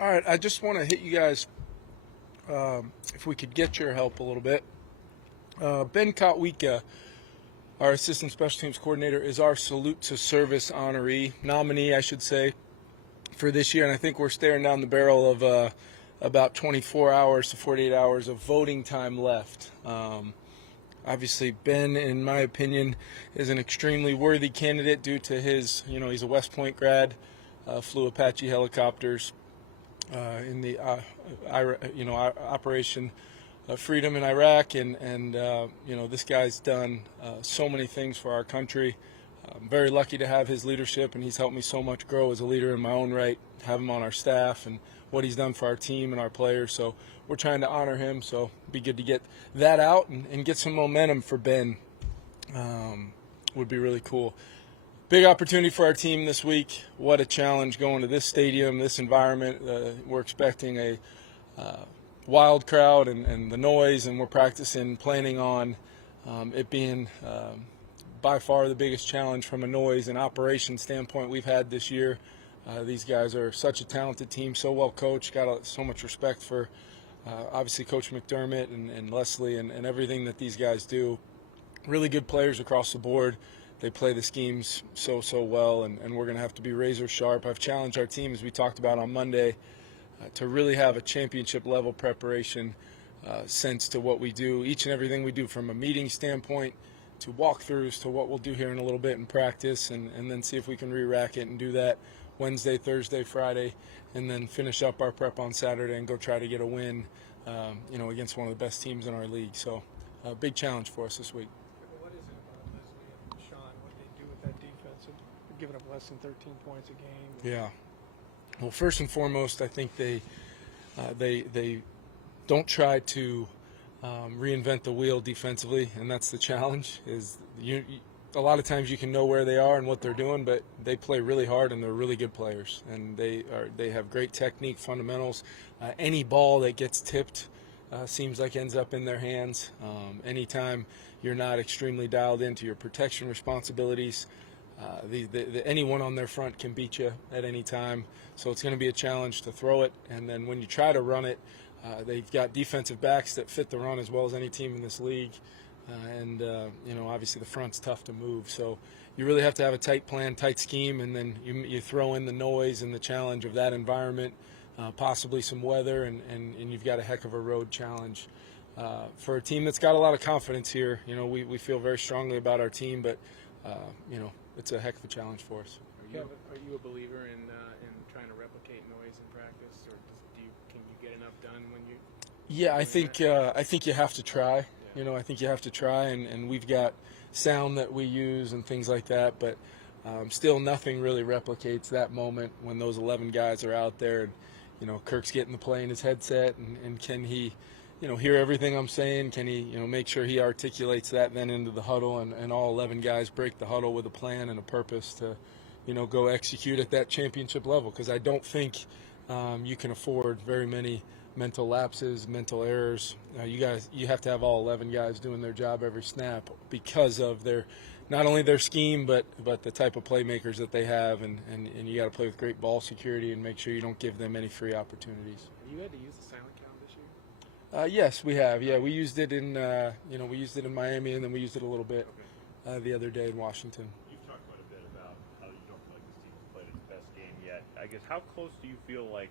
All right, I just want to hit you guys, if we could get your help a little bit. Ben Kotwika, our assistant special teams coordinator, is our salute to service nominee, I should say, for this year. And I think we're staring down the barrel of about 24 hours to 48 hours of voting time left. Obviously, Ben, in my opinion, is an extremely worthy candidate due to his, he's a West Point grad, flew Apache helicopters in the Operation Freedom in Iraq, and this guy's done so many things for our country. I'm very lucky to have his leadership, and he's helped me so much grow as a leader in my own right, have him on our staff, and what he's done for our team and our players. So we're trying to honor him, so it'd be good to get that out and get some momentum for Ben. Would be really cool. Big opportunity for our team this week. What a challenge going to this stadium, this environment. We're expecting a wild crowd and the noise, and we're planning on it being by far the biggest challenge from a noise and operation standpoint we've had this year. These guys are such a talented team, so well coached. Got so much respect for obviously Coach McDermott and Leslie and everything that these guys do. Really good players across the board. They play the schemes so well, and we're going to have to be razor sharp. I've challenged our team, as we talked about on Monday, to really have a championship level preparation sense to what we do, each and everything we do, from a meeting standpoint to walkthroughs to what we'll do here in a little bit in practice, and then see if we can re-rack it and do that Wednesday, Thursday, Friday, and then finish up our prep on Saturday and go try to get a win against one of the best teams in our league. So a big challenge for us this week. What is it about Leslie and Sean, what they do with that defense? They're giving up less than 13 points a game. Yeah. Well, first and foremost, I think they don't try to reinvent the wheel defensively, and that's the challenge. A lot of times you can know where they are and what they're doing, but they play really hard, and they're really good players, and they have great technique, fundamentals. Any ball that gets tipped seems like ends up in their hands. Anytime you're not extremely dialed into your protection responsibilities, anyone on their front can beat you at any time. So it's going to be a challenge to throw it, and then when you try to run it, they've got defensive backs that fit the run as well as any team in this league. Obviously the front's tough to move. So you really have to have a tight plan, tight scheme, and then you throw in the noise and the challenge of that environment, possibly some weather, and you've got a heck of a road challenge. For a team that's got a lot of confidence here, we feel very strongly about our team, but, it's a heck of a challenge for us. Are you a believer in trying to replicate noise in practice, or can you get enough done when you? Yeah, I think you have to try. I think you have to try, and we've got sound that we use and things like that, but still nothing really replicates that moment when those 11 guys are out there, and Kirk's getting the play in his headset, and can he hear everything I'm saying? Can he make sure he articulates that then into the huddle, and all 11 guys break the huddle with a plan and a purpose to go execute at that championship level? Because I don't think you can afford very many mental lapses, mental errors. You have to have all 11 guys doing their job every snap because of not only their scheme, but the type of playmakers that they have, and you got to play with great ball security and make sure you don't give them any free opportunities. You had to use the silent count this year? Yes, we have. Yeah, we used it in Miami, and then we used it a little bit the other day in Washington. You've talked quite a bit about how you don't feel like this team has played its best game yet. I guess, how close do you feel like,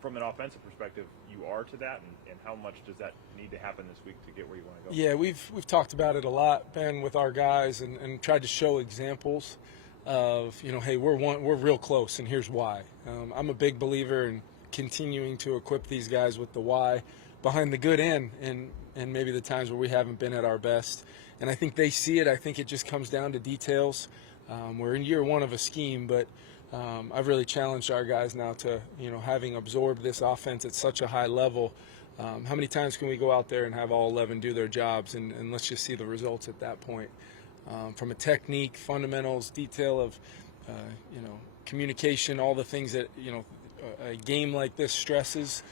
from an offensive perspective, you are to that, and how much does that need to happen this week to get where you want to go? Yeah, we've talked about it a lot, Ben, with our guys, and tried to show examples of, hey, we're real close, and here's why. I'm a big believer in continuing to equip these guys with the why behind the good and maybe the times where we haven't been at our best. And I think they see it. I think it just comes down to details. We're in year one of a scheme, but I've really challenged our guys now to, having absorbed this offense at such a high level, how many times can we go out there and have all 11 do their jobs, and let's just see the results at that point. From a technique, fundamentals, detail of, communication, all the things that, a game like this stresses,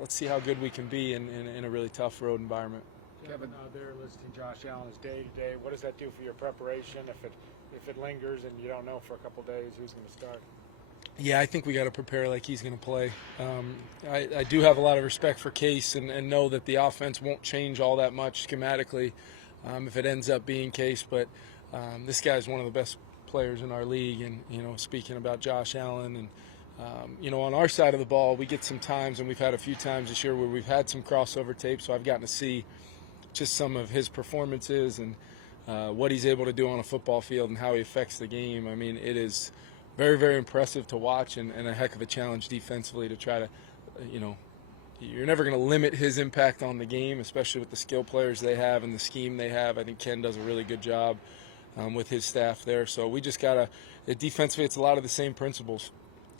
let's see how good we can be in a really tough road environment. Kevin, they're listing Josh Allen's day-to-day. What does that do for your preparation if it lingers and you don't know for a couple days who's going to start? Yeah, I think we got to prepare like he's going to play. I do have a lot of respect for Case and know that the offense won't change all that much schematically if it ends up being Case. But this guy's one of the best players in our league. And, speaking about Josh Allen and, on our side of the ball, we get some times, and we've had a few times this year where we've had some crossover tape. So I've gotten to see just some of his performances and what he's able to do on a football field and how he affects the game. I mean, it is very, very impressive to watch and a heck of a challenge defensively to try to, you're never going to limit his impact on the game, especially with the skill players they have and the scheme they have. I think Ken does a really good job with his staff there. So we just got to, defensively, it's a lot of the same principles.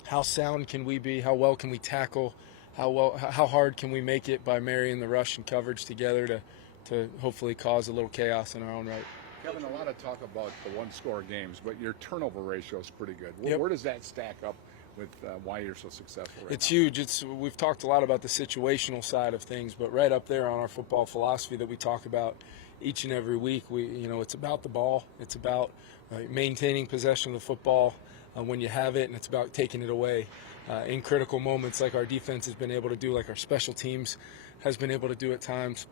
How sound can we be? How well can we tackle? How hard can we make it by marrying the rush and coverage together to hopefully cause a little chaos in our own right? Kevin, a lot of talk about the one-score games, but your turnover ratio is pretty good. Yep. Where does that stack up with why you're so successful right It's now? huge. We've talked a lot about the situational side of things, but right up there on our football philosophy that we talk about each and every week, it's about the ball. It's about maintaining possession of the football when you have it, and it's about taking it away in critical moments like our defense has been able to do, like our special teams has been able to do at times.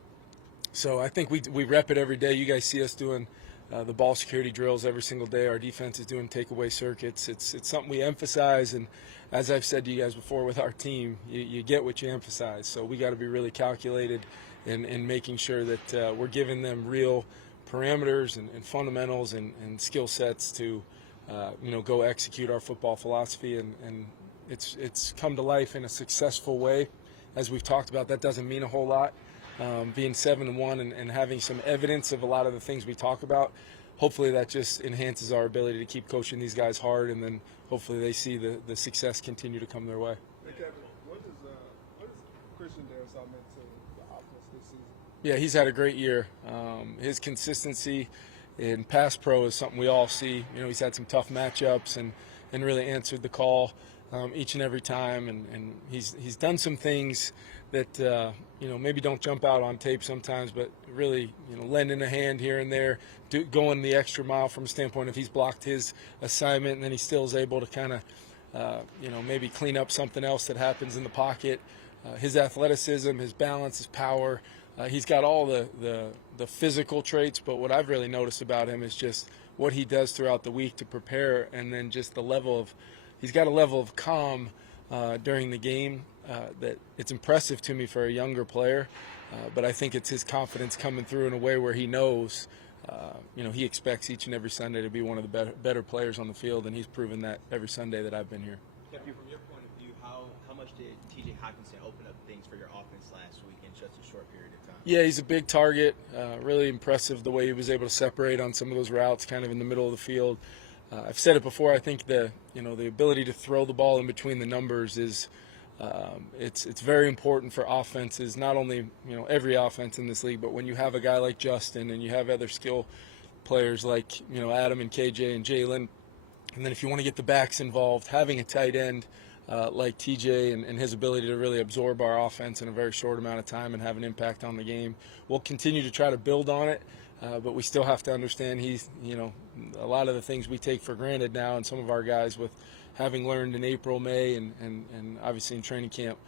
So I think we rep it every day. You guys see us doing the ball security drills every single day. Our defense is doing takeaway circuits. It's something we emphasize, and as I've said to you guys before with our team, you get what you emphasize. So we got to be really calculated in making sure that we're giving them real parameters and fundamentals and skill sets to go execute our football philosophy, and it's come to life in a successful way. As we've talked about, that doesn't mean a whole lot. Being 7-1 and having some evidence of a lot of the things we talk about, hopefully that just enhances our ability to keep coaching these guys hard, and then hopefully they see the success continue to come their way. Hey, Kevin, what is Christian Darrisaw meant to the offense this season? Yeah, he's had a great year. His consistency in pass pro is something we all see. He's had some tough matchups and really answered the call each and every time, and he's done some things that maybe don't jump out on tape sometimes, but really lending a hand here and there, going the extra mile from a standpoint if he's blocked his assignment, and then he still is able to kind of maybe clean up something else that happens in the pocket. His athleticism, his balance, his power. He's got all the physical traits, but what I've really noticed about him is just what he does throughout the week to prepare, and then just the level of he's got a level of calm during the game that it's impressive to me for a younger player, but I think it's his confidence coming through in a way where he knows he expects each and every Sunday to be one of the better players on the field, and he's proven that every Sunday that I've been here. Kevin, from your point of view, how much did T.J. Hockenson open up things for your offense last week in just a short period of time? Yeah, he's a big target. Really impressive the way he was able to separate on some of those routes, kind of in the middle of the field. I've said it before. I think the ability to throw the ball in between the numbers is it's very important for offenses. Not only every offense in this league, but when you have a guy like Justin and you have other skill players like Adam and KJ and Jalen, and then if you want to get the backs involved, having a tight end like TJ and his ability to really absorb our offense in a very short amount of time and have an impact on the game, we'll continue to try to build on it. But we still have to understand he's, a lot of the things we take for granted now, and some of our guys with having learned in April, May, and obviously in training camp,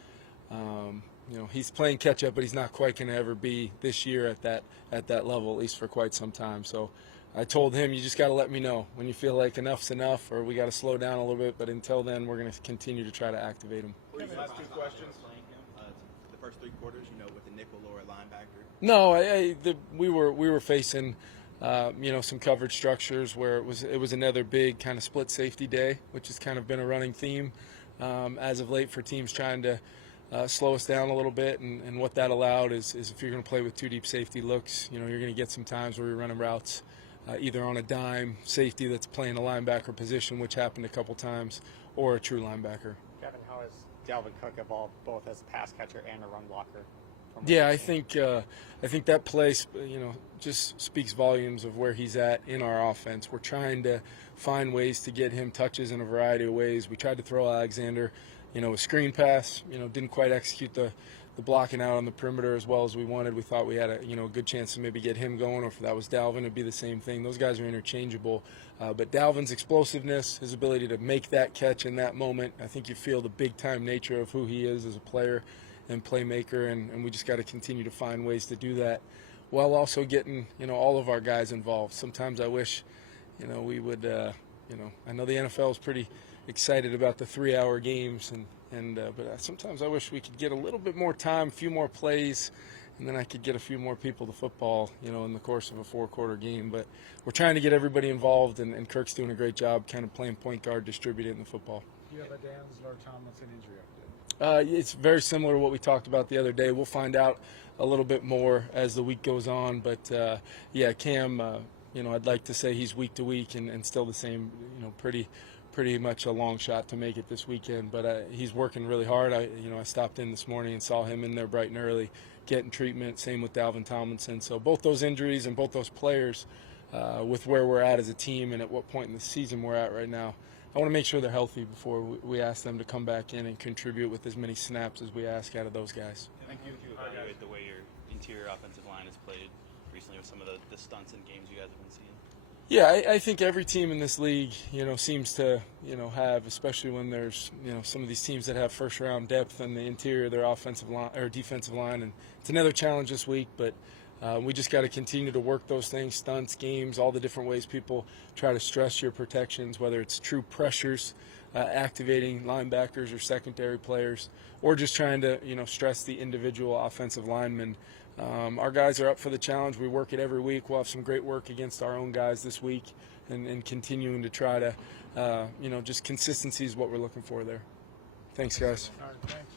he's playing catch up, but he's not quite going to ever be this year at that level, at least for quite some time. So I told him, you just got to let me know when you feel like enough's enough, or we got to slow down a little bit. But until then, we're going to continue to try to activate him. Last two questions. Playing him the first three quarters, with the nickel or linebacker. No, we were facing, some coverage structures where it was another big kind of split safety day, which has kind of been a running theme as of late for teams trying to slow us down a little bit. And what that allowed is if you're going to play with two deep safety looks, you're going to get some times where you're running routes either on a dime safety that's playing a linebacker position, which happened a couple times, or a true linebacker. Kevin, how has Dalvin Cook evolved both as a pass catcher and a run blocker? Yeah, I think that play, just speaks volumes of where he's at in our offense. We're trying to find ways to get him touches in a variety of ways. We tried to throw Alexander, a screen pass, didn't quite execute the the blocking out on the perimeter as well as we wanted. We thought we had a good chance to maybe get him going, or if that was Dalvin, it'd be the same thing. Those guys are interchangeable. But Dalvin's explosiveness, his ability to make that catch in that moment, I think you feel the big-time nature of who he is as a player and playmaker, and we just got to continue to find ways to do that while also getting all of our guys involved. Sometimes I wish we would I know the NFL is pretty excited about the 3-hour games, but sometimes I wish we could get a little bit more time, a few more plays, and then I could get a few more people to football, in the course of a 4-quarter game. But we're trying to get everybody involved, and Kirk's doing a great job kind of playing point guard, distributing the football. Do you have a Dan Tomlinson injury update? It's very similar to what we talked about the other day. We'll find out a little bit more as the week goes on, but Cam, I'd like to say he's week to week and still the same, pretty much a long shot to make it this weekend, but he's working really hard. I stopped in this morning and saw him in there bright and early getting treatment. Same with Dalvin Tomlinson. So both those injuries and both those players, with where we're at as a team and at what point in the season we're at right now, I want to make sure they're healthy before we ask them to come back in and contribute with as many snaps as we ask out of those guys. Thank you. If you evaluate the way your interior offensive line has played recently with some of the stunts and games you guys have been seeing? Yeah, I think every team in this league, seems to, have, especially when there's, some of these teams that have first-round depth on the interior of their offensive line or defensive line, and it's another challenge this week. But we just got to continue to work those things, stunts, games, all the different ways people try to stress your protections, whether it's true pressures, activating linebackers or secondary players, or just trying to, stress the individual offensive linemen. Our guys are up for the challenge. We work it every week. We'll have some great work against our own guys this week, and continuing to try to, just consistency is what we're looking for there. Thanks, guys. All right, thanks.